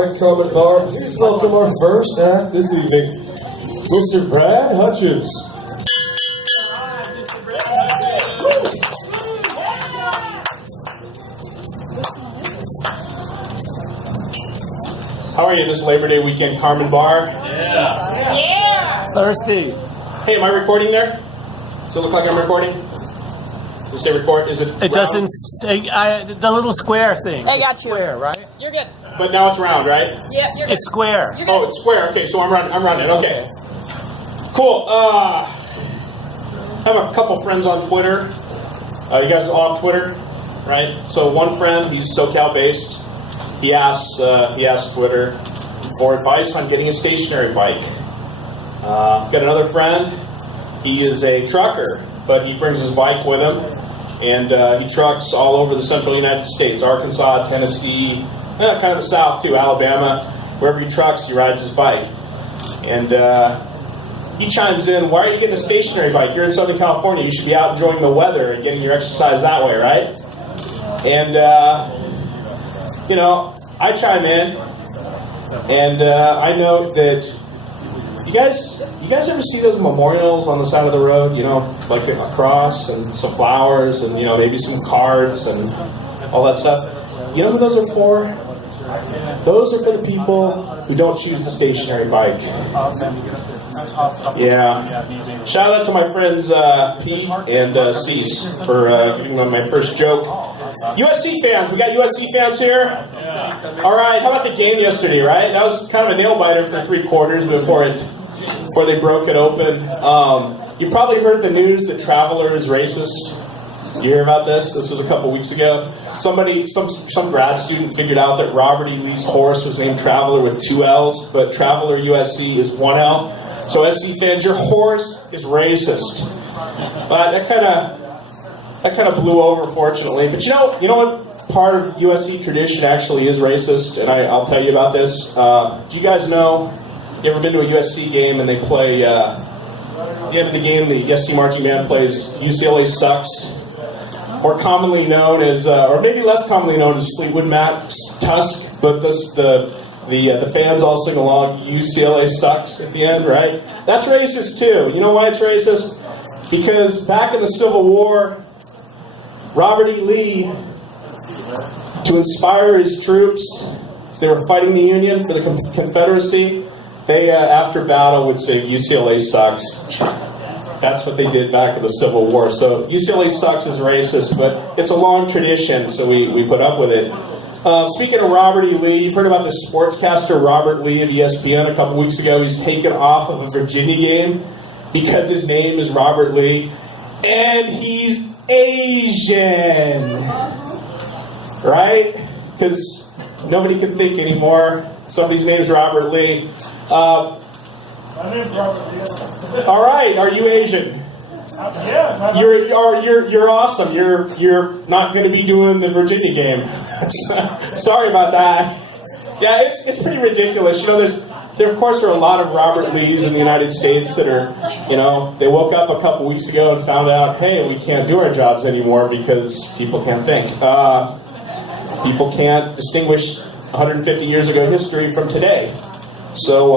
right, Karman Bar, please welcome our first act this evening, Mr. Brad Hutchins. How are you this Labor Day weekend, Karman Bar? Yeah. Thirsty. Hey, am I recording there? Does it look like I'm recording? Does it say record? Is it It round? doesn't say, the little square thing. I got you. Square, right? You're good. But now it's round, right? Yeah, you're good. It's square. You're good. Oh, it's square. Okay, so I'm running. Okay. Cool. I have a couple friends on Twitter. You guys are all on Twitter, right? So one friend, he's SoCal based. He asked Twitter for advice on getting a stationary bike. Got another friend. He is a trucker, but he brings his bike with him, and he trucks all over the central United States, Arkansas, Tennessee, kind of the South too, Alabama. Wherever he trucks, he rides his bike. And he chimes in, why are you getting a stationary bike? You're in Southern California. You should be out enjoying the weather and getting your exercise that way, right? And, I chime in, and I note that you guys ever see those memorials on the side of the road? You know, like a cross and some flowers and, maybe some cards and all that stuff. You know who those are for? Those are for the people who don't choose the stationary bike. Yeah. Shout out to my friends Pete and Cease for giving me my first joke. USC fans, we got USC fans here? All right, how about the game yesterday, right? That was kind of a nail-biter for 3 quarters before they broke it open. You probably heard the news that Traveler is racist. You hear about this? This was a couple weeks ago. Some grad student figured out that Robert E. Lee's horse was named Traveler with 2 L's, but Traveler USC is 1 L. So SC fans, your horse is racist. But that kind of blew over, fortunately. But you know what part of USC tradition actually is racist? And I'll tell you about this. Do you guys know? You ever been to a USC game and they play? At the end of the game, the USC marching band plays "UCLA Sucks," or commonly known as, or maybe less commonly known as Fleetwood Mac's "Tusk." But the fans all sing along, "UCLA Sucks" at the end, right? That's racist too. You know why it's racist? Because back in the Civil War, Robert E. Lee, to inspire his troops, as they were fighting the Union for the Confederacy, they, after battle, would say, "UCLA sucks." That's what they did back in the Civil War. So UCLA sucks is racist, but it's a long tradition, so we put up with it. Speaking of Robert E. Lee, you've heard about this sportscaster Robert Lee of ESPN a couple weeks ago. He's taken off of a Virginia game because his name is Robert Lee, and he's Asian, right? Because nobody can think anymore. Somebody's name is Robert Lee. My name's Robert Lee. All right, are you Asian? Yeah. You're awesome. You're not going to be doing the Virginia game. Sorry about that. Yeah, it's pretty ridiculous. There of course are a lot of Robert Lees in the United States that are, they woke up a couple weeks ago and found out, hey, we can't do our jobs anymore because people can't think. People can't distinguish 150 years ago history from today. So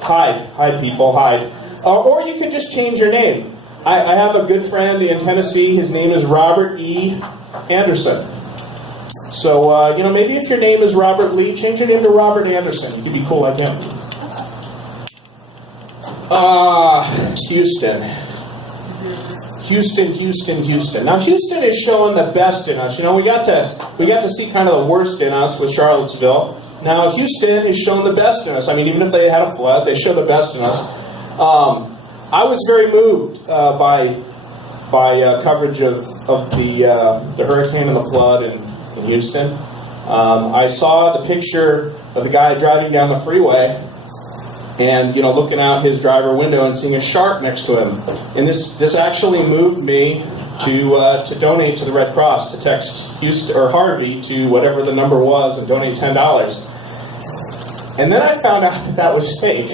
hide people, hide. Or you could just change your name. I have a good friend in Tennessee. His name is Robert E. Anderson. So, maybe if your name is Robert Lee, change your name to Robert Anderson. You could be cool like him. Houston. Now, Houston is showing the best in us. We got to see kind of the worst in us with Charlottesville. Now, Houston is showing the best in us. I mean, even if they had a flood, they show the best in us. I was very moved by coverage of the hurricane and the flood in Houston. I saw the picture of the guy driving down the freeway and looking out his driver window and seeing a shark next to him. And this actually moved me to donate to the Red Cross, to text Houston or Harvey to whatever the number was and donate $10. And then I found out that was fake.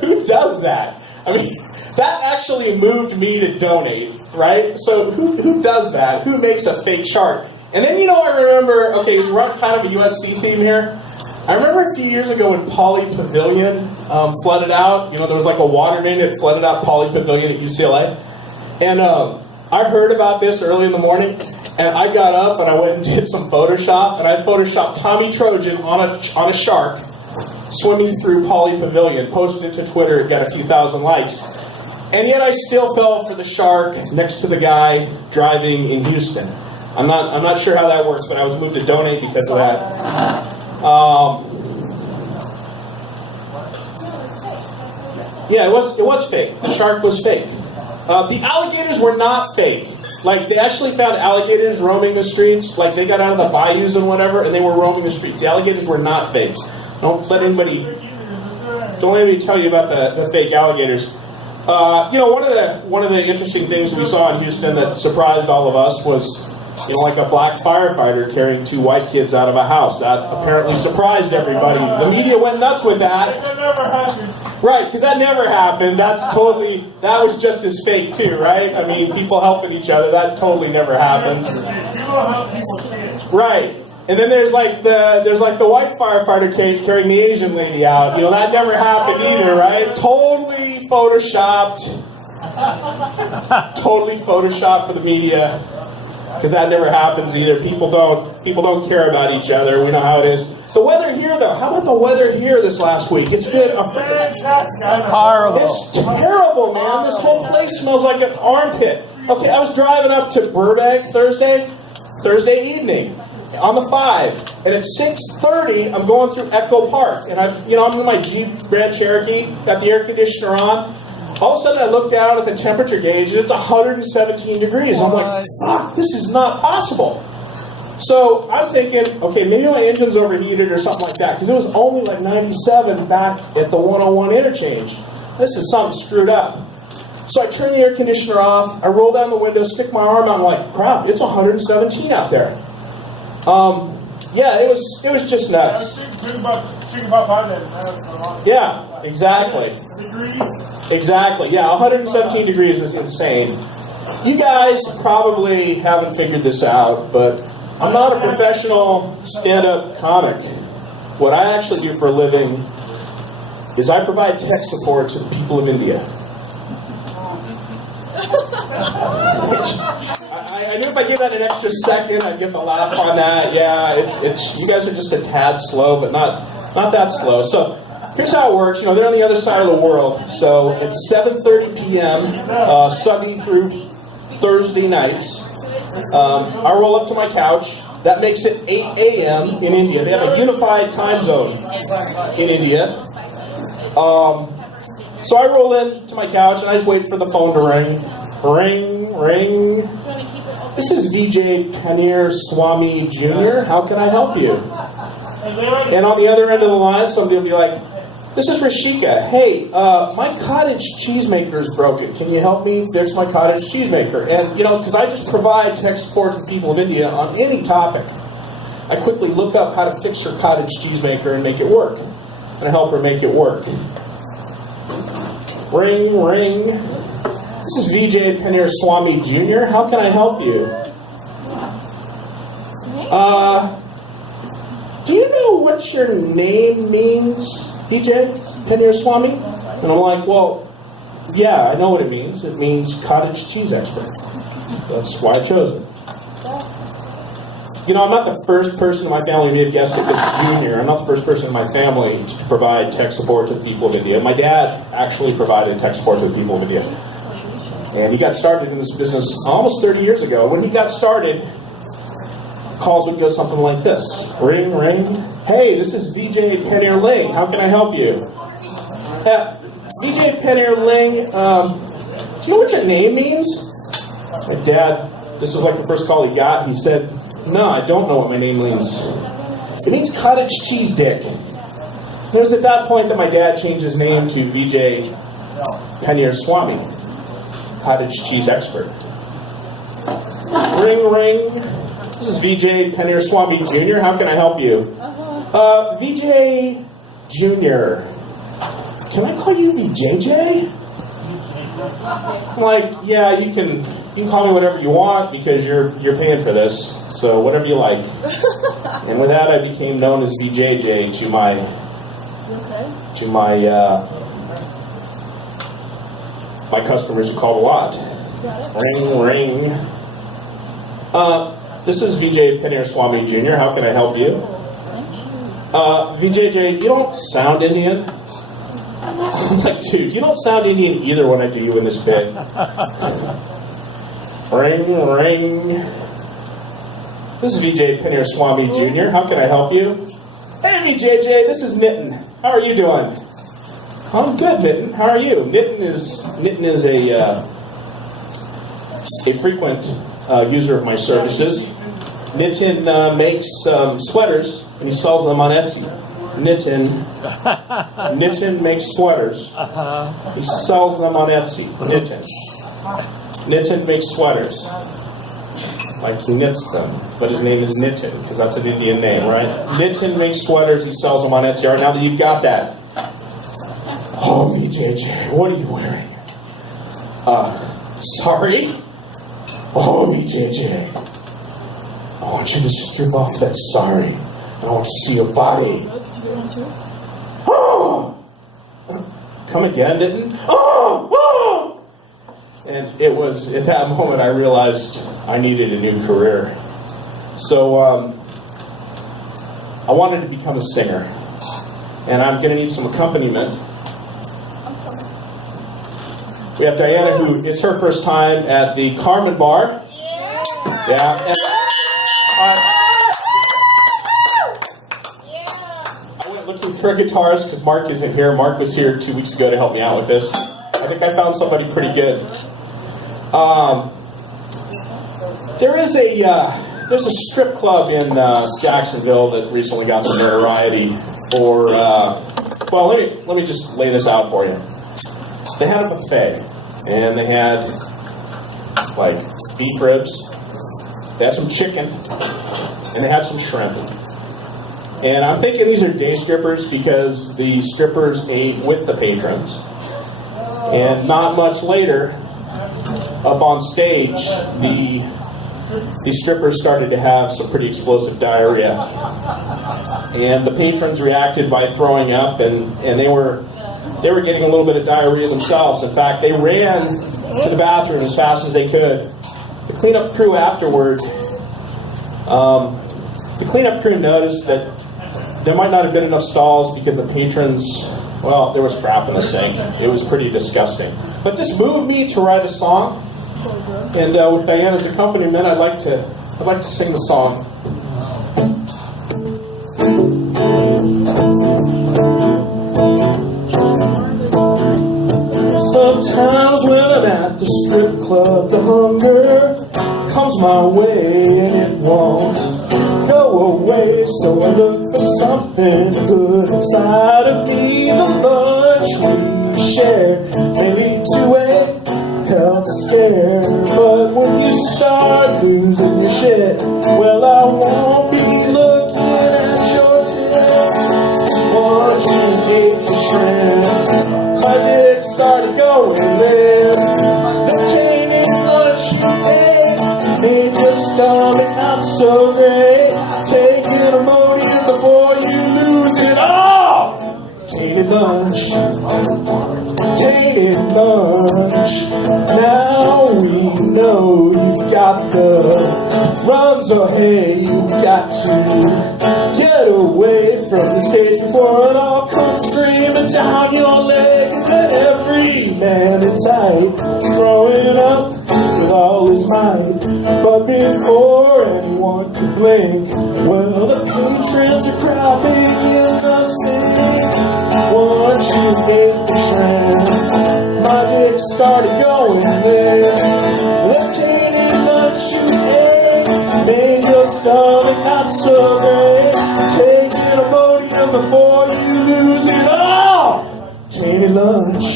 Who does that? I mean, that actually moved me to donate, right? So who does that? Who makes a fake shark? And then, I remember, okay, we're on kind of a USC theme here. I remember a few years ago when Poly Pavilion flooded out. There was like a water main that flooded out Poly Pavilion at UCLA. And I heard about this early in the morning, and I got up and I went and did some Photoshop, and I photoshopped Tommy Trojan on a shark swimming through Poly Pavilion, posted it to Twitter, it got a few thousand likes. And yet I still fell for the shark next to the guy driving in Houston. I'm not sure how that works, but I was moved to donate because of that. Yeah, it was fake. The shark was fake. The alligators were not fake. Like, they actually found alligators roaming the streets. Like, they got out of the bayous and whatever, and they were roaming the streets. The alligators were not fake. Don't let anybody tell you about the fake alligators. One of the interesting things we saw in Houston that surprised all of us was, like a black firefighter carrying 2 white kids out of a house. That apparently surprised everybody. The media went nuts with that. That never happened. Right, because that never happened. That was just as fake too, right? I mean, people helping each other, that totally never happens. You don't help people see it. Right. And then there's like the white firefighter carrying the Asian lady out. That never happened either, right? Totally photoshopped. Totally photoshopped for the media. Because that never happens either. People don't care about each other. We know how it is. The weather here, though. How about the weather here this last week? It's been Horrible. It's terrible, man. This whole place smells like an armpit. Okay, I was driving up to Burbank Thursday evening on the 5, and at 6:30, I'm going through Echo Park, and I'm in my Jeep Grand Cherokee, got the air conditioner on. All of a sudden, I look down at the temperature gauge, and it's 117 degrees. I'm like, fuck, this is not possible. So I'm thinking, okay, maybe my engine's overheated or something like that, because it was only like 97 back at the 101 interchange. This is something screwed up. So I turn the air conditioner off, I roll down the window, stick my arm out, I'm like, crap, it's 117 out there. Yeah, it was just nuts. Yeah, exactly. Exactly. Yeah, 117 degrees is insane. You guys probably haven't figured this out, but I'm not a professional stand-up comic. What I actually do for a living is I provide tech support to the people of India. I knew if I give that an extra second, I'd get the laugh on that. Yeah, you guys are just a tad slow, but not that slow. So here's how it works. They're on the other side of the world. So it's 7:30 p.m. Sunday through Thursday nights. I roll up to my couch. That makes it 8 a.m. in India. They have a unified time zone in India. So I roll into my couch and I just wait for the phone to ring. Ring, ring. This is Vijay Swami Jr. How can I help you? And on the other end of the line, somebody will be like, this is Rashika. Hey, my cottage cheesemaker is broken. Can you help me fix my cottage cheesemaker? And, because I just provide tech support to people of India on any topic, I quickly look up how to fix her cottage cheesemaker and make it work. And I help her make it work. Ring, ring. This is Vijay Swami Jr. How can I help you? Do you know what your name means, Vijay Swami? And I'm like, well, yeah, I know what it means. It means cottage cheese expert. That's why I chose it. I'm not the first person in my family, we have guessed it, that's junior. I'm not the first person in my family to provide tech support to the people of India. My dad actually provided tech support to the people of India. And he got started in this business almost 30 years ago. When he got started, calls would go something like this. Ring, ring. Hey, this is Vijay Ling. How can I help you? Vijay Ling, do you know what your name means? My dad, this was like the first call he got. He said, no, I don't know what my name means. It means cottage cheese dick. It was at that point that my dad changed his name to Vijay Swami, cottage cheese expert. Ring, ring. This is Vijay Swami Jr. How can I help you? Vijay Jr. Can I call you VJJ? I'm like, yeah, you can you can call me whatever you want because you're paying for this. So whatever you like. And with that, I became known as VJJ to my my customers who called a lot. Ring, ring. This is Vijay Swami Jr. How can I help you? VJJ, you don't sound Indian. I'm like, dude, you don't sound Indian either when I do you in this bit. Ring, ring. This is Vijay Swami Jr. How can I help you? Hey, VJJ, this is Nitin. How are you doing? I'm good, Nitin. How are you? Nitin is a frequent user of my services. Nitin makes sweaters and he sells them on Etsy. Nitin makes sweaters. He sells them on Etsy. Nitin makes sweaters. Like he knits them, but his name is Nitin because that's an Indian name, right? Nitin makes sweaters. He sells them on Etsy. All right, now that you've got that. Oh, VJJ, what are you wearing? Sorry? Oh, VJJ. I want you to strip off that sari. I want to see your body. Oh! Come again, Nitin? Oh! And it was at that moment I realized I needed a new career. So I wanted to become a singer. And I'm going to need some accompaniment. We have Diana, who it's her first time at the Karman Bar. Yeah. And I went looking for guitars because Mark isn't here. Mark was here 2 weeks ago to help me out with this. I think I found somebody pretty good. There's a strip club in Jacksonville that recently got some notoriety for. Well, let me just lay this out for you. They had a buffet, and they had like beef ribs. They had some chicken, and they had some shrimp. And I'm thinking these are day strippers because the strippers ate with the patrons. And not much later, up on stage, the strippers started to have some pretty explosive diarrhea. And the patrons reacted by throwing up, and they were getting a little bit of diarrhea themselves. In fact, they ran to the bathroom as fast as they could. The cleanup crew afterward, noticed that there might not have been enough stalls because the patrons, well, there was crap in the sink. It was pretty disgusting. But this moved me to write a song, and with Diana's accompaniment, I'd like to sing the song. Sometimes when I'm at the strip club, the hunger comes my way and it won't go away. So I look for something good inside of me. The lunch we share may lead to a health scare, but when you start losing your shit, well, I won't be looking at your tits. Once you ate the shrimp, my dick started going limp. The tainted lunch you ate made your stomach not so great. Taking Imodium before you lose it all. Tainted lunch, tainted lunch. Now we know you got the runs, or hey, you got to get away from the stage before it all comes streaming down your leg. And every man in sight throwing up with all his might. But before anyone can blink, well, the patrons are crapping in the sink. Once you ate the shrimp, my dick started going limp. The tainted lunch you ate made your stomach not so great. Taking Imodium before you lose it all. Tainted lunch,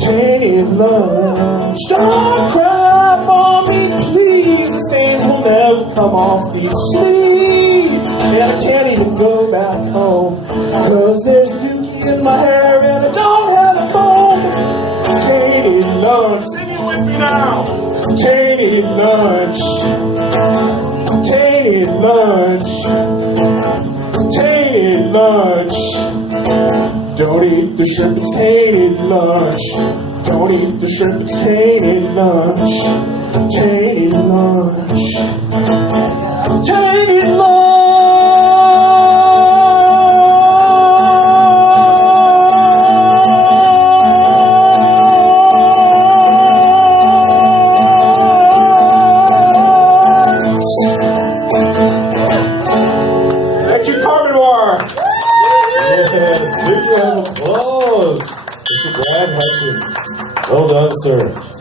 tainted lunch. Don't cry for me, please. The stains will never come off these sleeves. And I can't even go back home, 'cause there's dookie in my hair and I don't have a comb. Tainted lunch, sing it with me now. Tainted lunch. Tainted lunch. Tainted lunch. Don't eat the shrimp, it's tainted lunch. Don't eat the shrimp, it's tainted lunch. Tainted lunch. Tainted lunch. Thank you, Karman Bar. Yes, big round of applause. Mr. Brad Hutchins. Well done, sir.